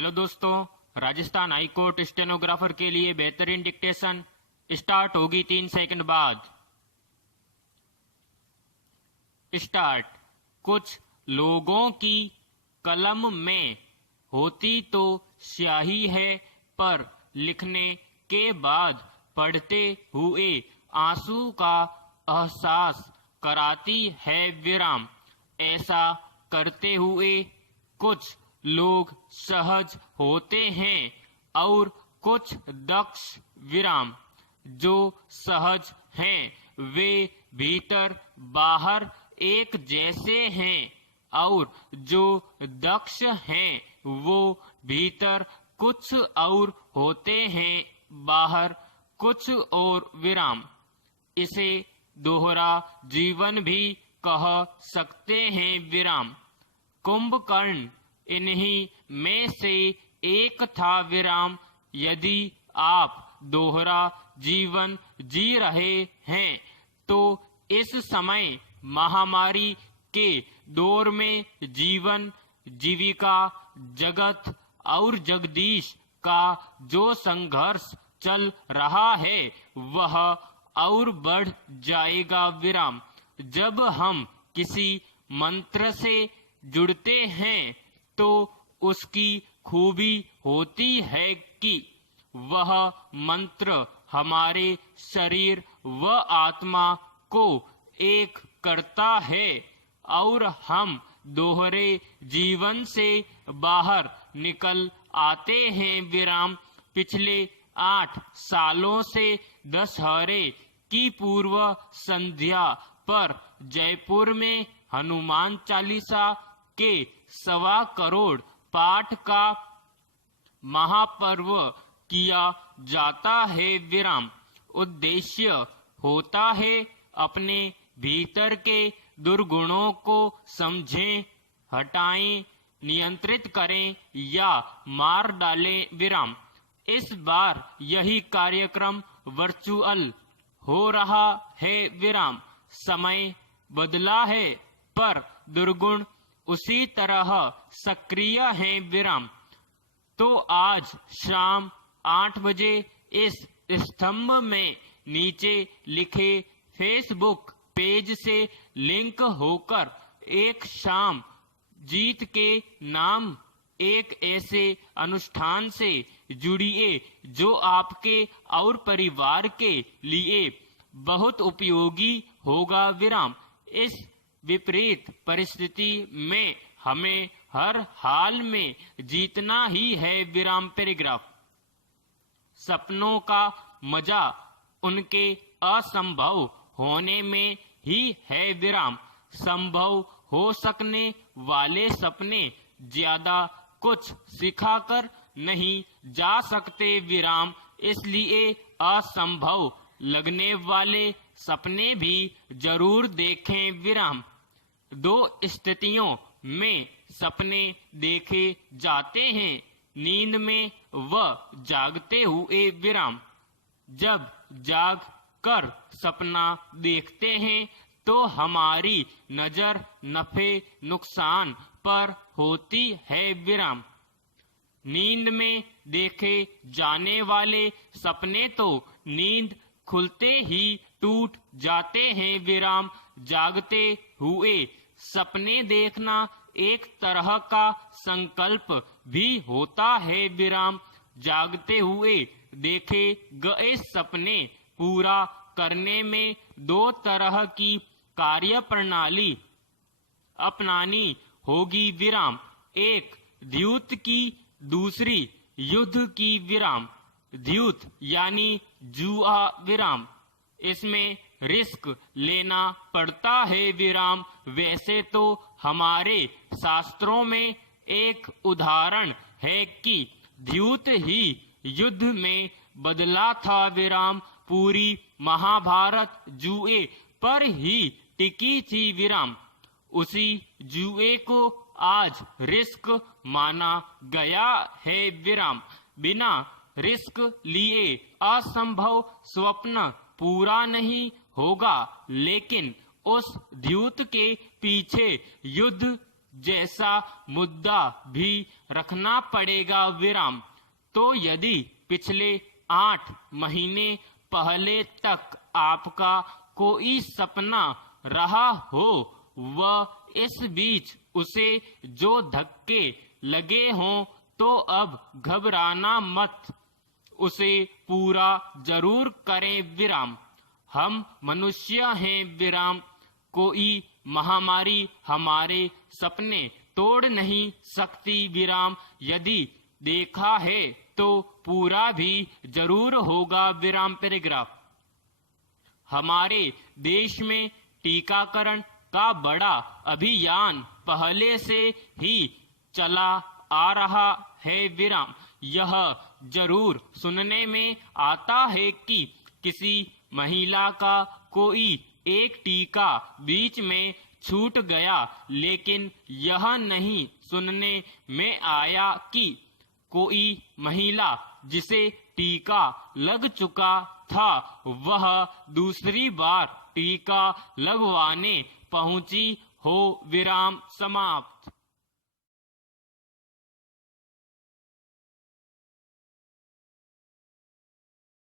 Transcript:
Hello दोस्तों, Rajasthan high court stenographer के लिए बेहतरीन डिक्टेशन स्टार्ट होगी 3 सेकंड बाद। स्टार्ट। कुछ लोगों की कलम में होती तो स्याही है, पर लिखने के बाद पढ़ते हुए आंसू का एहसास कराती है विराम। ऐसा करते हुए कुछ लोग सहज होते हैं और कुछ दक्ष विराम। जो सहज हैं वे भीतर बाहर एक जैसे हैं और जो दक्ष हैं वो भीतर कुछ और होते हैं, बाहर कुछ और विराम। इसे दोहरा जीवन भी कह सकते हैं विराम। कुंभकर्ण इन्हीं में से एक था विराम। यदि आप दोहरा जीवन जी रहे हैं तो इस समय महामारी के दौर में जीवन, जीविका, जगत और जगदीश का जो संघर्ष चल रहा है वह और बढ़ जाएगा विराम। जब हम किसी मंत्र से जुड़ते हैं तो उसकी खूबी होती है कि वह मंत्र हमारे शरीर व आत्मा को एक करता है और हम दोहरे जीवन से बाहर निकल आते हैं विराम। पिछले 8 सालों से दशहरे की पूर्व संध्या पर जयपुर में हनुमान चालीसा के 1.25 करोड़ पाठ का महापर्व किया जाता है विराम। उद्देश्य होता है अपने भीतर के दुर्गुणों को समझें, हटाएं, नियंत्रित करें या मार डालें विराम। इस बार यही कार्यक्रम वर्चुअल हो रहा है विराम। समय बदला है पर दुर्गुण उसी तरह सक्रिय हैं विराम। तो आज शाम 8 बजे इस स्तंभ में नीचे लिखे फेसबुक पेज से लिंक होकर एक शाम जीत के नाम एक ऐसे अनुष्ठान से जुड़िए जो आपके और परिवार के लिए बहुत उपयोगी होगा विराम। इस विपरीत परिस्थिति में हमें हर हाल में जीतना ही है विराम। पैराग्राफ। सपनों का मजा उनके असंभव होने में ही है विराम। संभव हो सकने वाले सपने ज्यादा कुछ सिखाकर नहीं जा सकते विराम। इसलिए असंभव लगने वाले सपने भी जरूर देखें विराम। 2 स्थितियों में सपने देखे जाते हैं, नींद में व जागते हुए विराम। जब जाग कर सपना देखते हैं तो हमारी नजर नफे नुकसान पर होती है विराम। नींद में देखे जाने वाले सपने तो नींद खुलते ही टूट जाते हैं विराम। जागते हुए सपने देखना एक तरह का संकल्प भी होता है विराम। जागते हुए देखे गए सपने पूरा करने में 2 तरह की कार्य प्रणाली अपनानी होगी विराम। एक द्यूत की, दूसरी युद्ध की विराम। द्यूत यानी जुआ विराम। इसमें रिस्क लेना पड़ता है विराम। वैसे तो हमारे शास्त्रों में एक उदाहरण है कि द्यूत ही युद्ध में बदला था विराम। पूरी महाभारत जुए पर ही टिकी थी विराम। उसी जुए को आज रिस्क माना गया है विराम। बिना रिस्क लिए असंभव स्वप्न पूरा नहीं होगा, लेकिन उस द्यूत के पीछे युद्ध जैसा मुद्दा भी रखना पड़ेगा विराम। तो यदि पिछले 8 महीने पहले तक आपका कोई सपना रहा हो व इस बीच उसे जो धक्के लगे हों तो अब घबराना मत, उसे पूरा जरूर करें विराम। हम मनुष्य हैं विराम, कोई महामारी हमारे सपने तोड़ नहीं सकती विराम। यदि देखा है तो पूरा भी जरूर होगा विराम। पैराग्राफ। हमारे देश में टीकाकरण का बड़ा अभियान पहले से ही चला आ रहा है विराम। यह जरूर सुनने में आता है कि किसी महिला का कोई एक टीका बीच में छूट गया, लेकिन यह नहीं सुनने में आया कि कोई महिला जिसे टीका लग चुका था वह दूसरी बार टीका लगवाने पहुंची हो विराम। समाप्त।